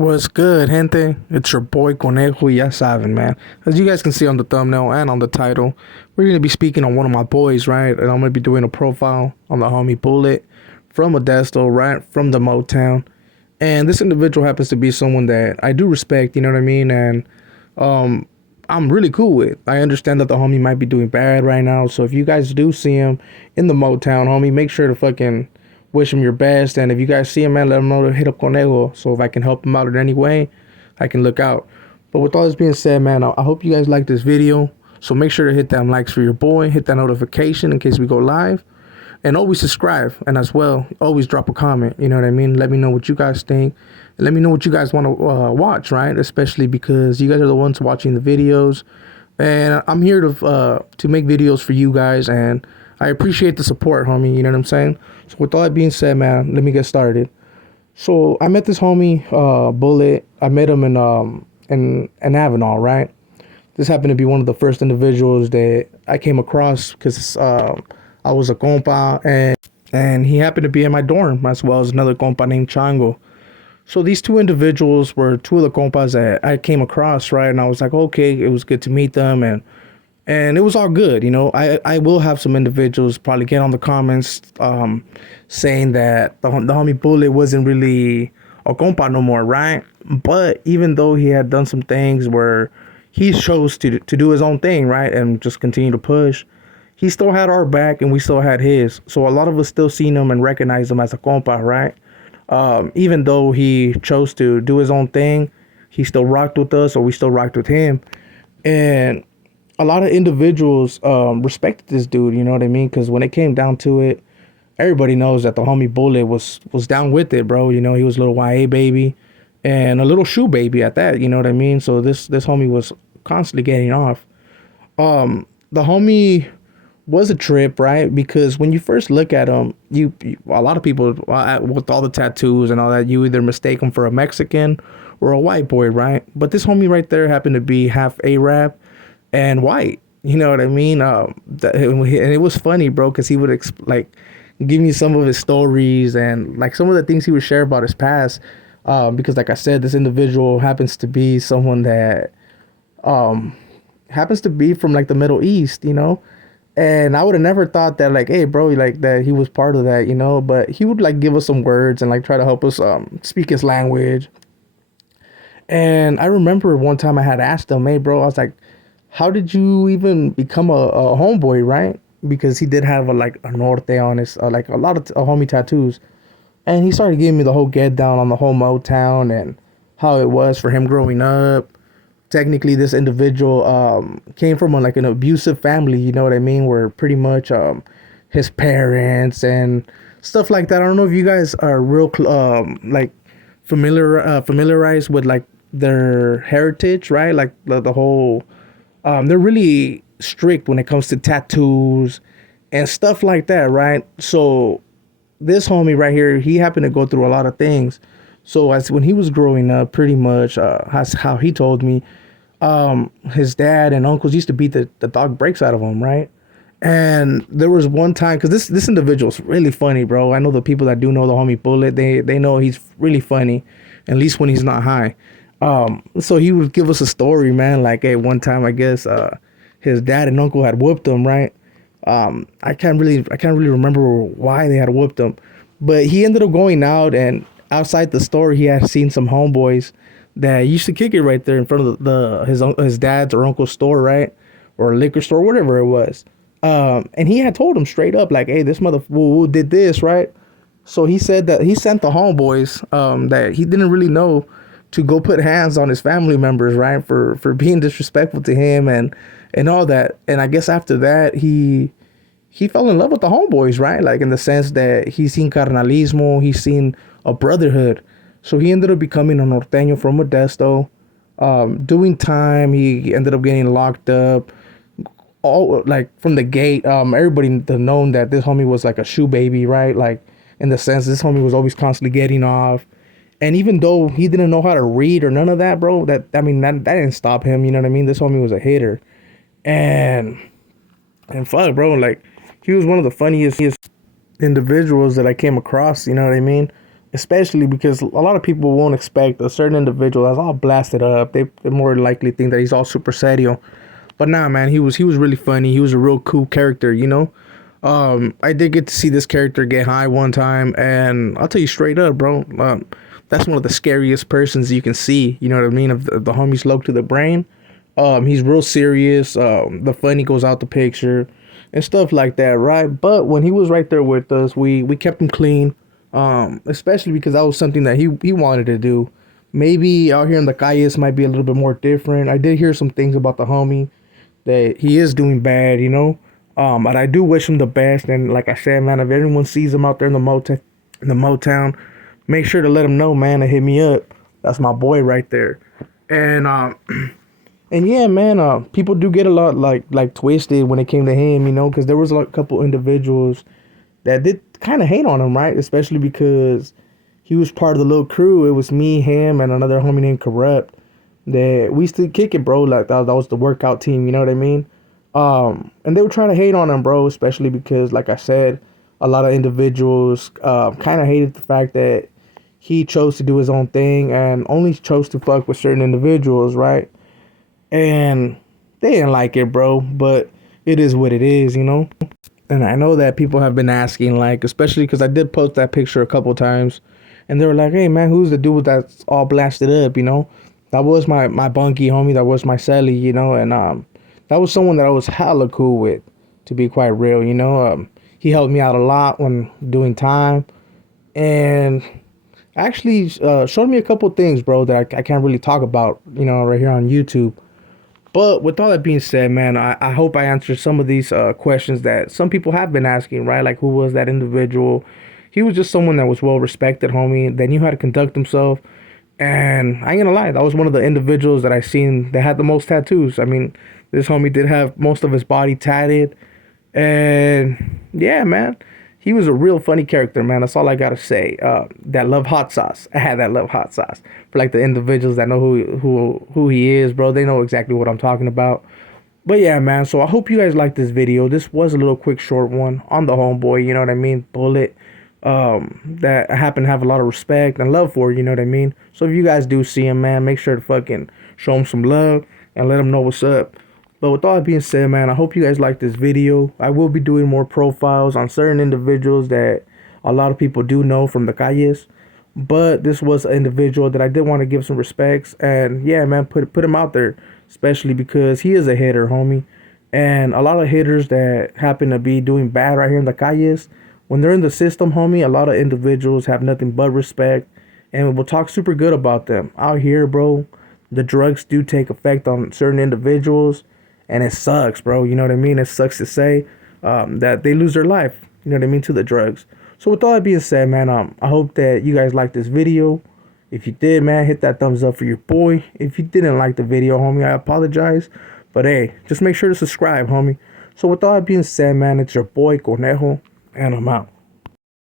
What's good, gente? It's your boy Conejo, ya saben, man. As you guys can see on the thumbnail and on the title, we're going to be speaking on one of my boys, right? And I'm going to be doing a profile on the homie Bullet from Modesto, right? From the Motown. And this individual happens to be someone that I do respect, you know what I mean? And um, I'm really cool with. I understand that the homie might be doing bad right now. So if you guys do see him in the Motown, homie, make sure to fucking wish him your best. And if you guys see him, man, let him know to hit up Conejo. So if I can help him out in any way, I can look out. But with all this being said, man, I hope you guys like this video. So make sure to hit them likes for your boy, hit that notification in case we go live, and always subscribe. And as well, always drop a comment. You know what I mean? Let me know what you guys think. And let me know what you guys want to watch, right? Especially because you guys are the ones watching the videos. And I'm here to make videos for you guys. And I appreciate the support, homie. You know what I'm saying? So with all that being said, man, let me get started. So I met this homie, Bullet. I met him in Avenal, right? This happened to be one of the first individuals that I came across because I was a compa, and he happened to be in my dorm as well as another compa named Chango. So these two individuals were two of the compas that I came across, right? And I was like, okay, it was good to meet them, and it was all good, you know. I will have some individuals probably get on the comments saying that the homie Bullet wasn't really a compa no more, right? But even though he had done some things where he chose to do his own thing, right, and just continue to push, he still had our back and we still had his. So a lot of us still seen him and recognize him as a compa, right? Even though he chose to do his own thing, he still rocked with us, or we still rocked with him. And a lot of individuals respected this dude, you know what I mean? Because when it came down to it, everybody knows that the homie Bullet was down with it, bro. You know, he was a little YA baby and a little shoe baby at that, you know what I mean? So this homie was constantly getting off. The homie was a trip, right? Because when you first look at him, you a lot of people with all the tattoos and all that, you either mistake him for a Mexican or a white boy, right? But this homie right there happened to be half Arab and white. You know what I mean? And it was funny, bro, because he would give me some of his stories and like some of the things he would share about his past. Because like I said, this individual happens to be someone that happens to be from like the Middle East, you know. And I would have never thought that, like, hey, bro, like that he was part of that, you know. But he would like give us some words and like try to help us speak his language. And I remember one time I had asked him, hey, bro, I was like, how did you even become a homeboy, right? Because he did have a norte on his, like a lot of homie tattoos. And he started giving me the whole get down on the whole Motown and how it was for him growing up. Technically, this individual came from like an abusive family, you know what I mean? Where pretty much his parents and stuff like that. I don't know if you guys are real like familiarized with like their heritage, right? Like the whole they're really strict when it comes to tattoos and stuff like that, right? So this homie right here, he happened to go through a lot of things. So as when he was growing up, pretty much that's how he told me, his dad and uncles used to beat the dog breaks out of him, right? And there was one time, because this individual's really funny, bro. I know the people that do know the homie Bullet, they know he's really funny, at least when he's not high. So he would give us a story, man. Like, hey, one time I guess his dad and uncle had whooped him, right? I can't really remember why they had whooped him, but he ended up going out, and outside the store he had seen some homeboys that used to kick it right there in front of his dad's or uncle's store, right, or a liquor store, whatever it was. And he had told him straight up, like, hey, this mother fool did this, right? So he said that he sent the homeboys that he didn't really know to go put hands on his family members, right, for being disrespectful to him and all that. And I guess after that he fell in love with the homeboys, right? Like in the sense that he's seen carnalismo, he's seen a brotherhood. So he ended up becoming a norteño from Modesto, doing time. He ended up getting locked up, all like from the gate. Everybody known that this homie was like a shoe baby, right? Like in the sense this homie was always constantly getting off. And even though he didn't know how to read or none of that, bro, that didn't stop him. You know what I mean? This homie was a hitter, and fuck, bro, like he was one of the funniest individuals that I came across. You know what I mean? especially because a lot of people won't expect a certain individual that's all blasted up. They more likely think that he's all super serio. But nah, man, he was really funny. He was a real cool character, you know. I did get to see this character get high one time, and I'll tell you straight up, bro. That's one of the scariest persons you can see. You know what I mean? Of the homies low to the brain. He's real serious. The funny goes out the picture, and stuff like that, right? But when he was right there with us, we kept him clean. Especially because that was something that he wanted to do. Maybe out here in the calles might be a little bit more different. I did hear some things about the homie that he is doing bad, you know. But I do wish him the best. And like I said, man, if anyone sees him out there in the Motown, make sure to let him know, man, to hit me up. That's my boy right there. And and yeah, man, people do get a lot like twisted when it came to him, you know, because there was like a couple individuals that did kind of hate on him, right? Especially because he was part of the little crew. It was me, him, and another homie named Corrupt. That we used to kick it, bro. Like that was the workout team. You know what I mean? And they were trying to hate on him, bro. Especially because, like I said, a lot of individuals kind of hated the fact that he chose to do his own thing and only chose to fuck with certain individuals, right? And they didn't like it, bro. But it is what it is, you know. And I know that people have been asking, like, especially because I did post that picture a couple times, and they were like, "Hey, man, who's the dude that's all blasted up?" You know, that was my bunkie homie. That was my celly, you know, and that was someone that I was hella cool with, to be quite real. You know, he helped me out a lot when doing time, and actually showed me a couple things, bro, that I can't really talk about, you know, right here on YouTube. But with all that being said, man, I hope I answered some of these questions that some people have been asking, right? Like, who was that individual? He was just someone that was well respected, homie, that knew how to conduct himself. And I ain't gonna lie, that was one of the individuals that I seen that had the most tattoos. I mean, this homie did have most of his body tatted. And yeah, man, he was a real funny character, man. That's all I gotta say. That love hot sauce. I had that love hot sauce for like the individuals that know who he is, bro. They know exactly what I'm talking about. But yeah, man. So I hope you guys liked this video. This was a little quick, short one on the homeboy. You know what I mean? Bullet. That I happen to have a lot of respect and love for. You know what I mean? So if you guys do see him, man, make sure to fucking show him some love and let him know what's up. But with all that being said, man, I hope you guys like this video. I will be doing more profiles on certain individuals that a lot of people do know from the calles. But this was an individual that I did want to give some respects. And yeah, man, put him out there, especially because he is a hitter, homie. And a lot of hitters that happen to be doing bad right here in the calles, when they're in the system, homie, a lot of individuals have nothing but respect and will talk super good about them. Out here, bro, the drugs do take effect on certain individuals. And it sucks, bro. You know what I mean? It sucks to say that they lose their life, you know what I mean, to the drugs. So with all that being said, man, I hope that you guys liked this video. If you did, man, hit that thumbs up for your boy. If you didn't like the video, homie, I apologize. But hey, just make sure to subscribe, homie. So with all that being said, man, it's your boy Conejo, and I'm out.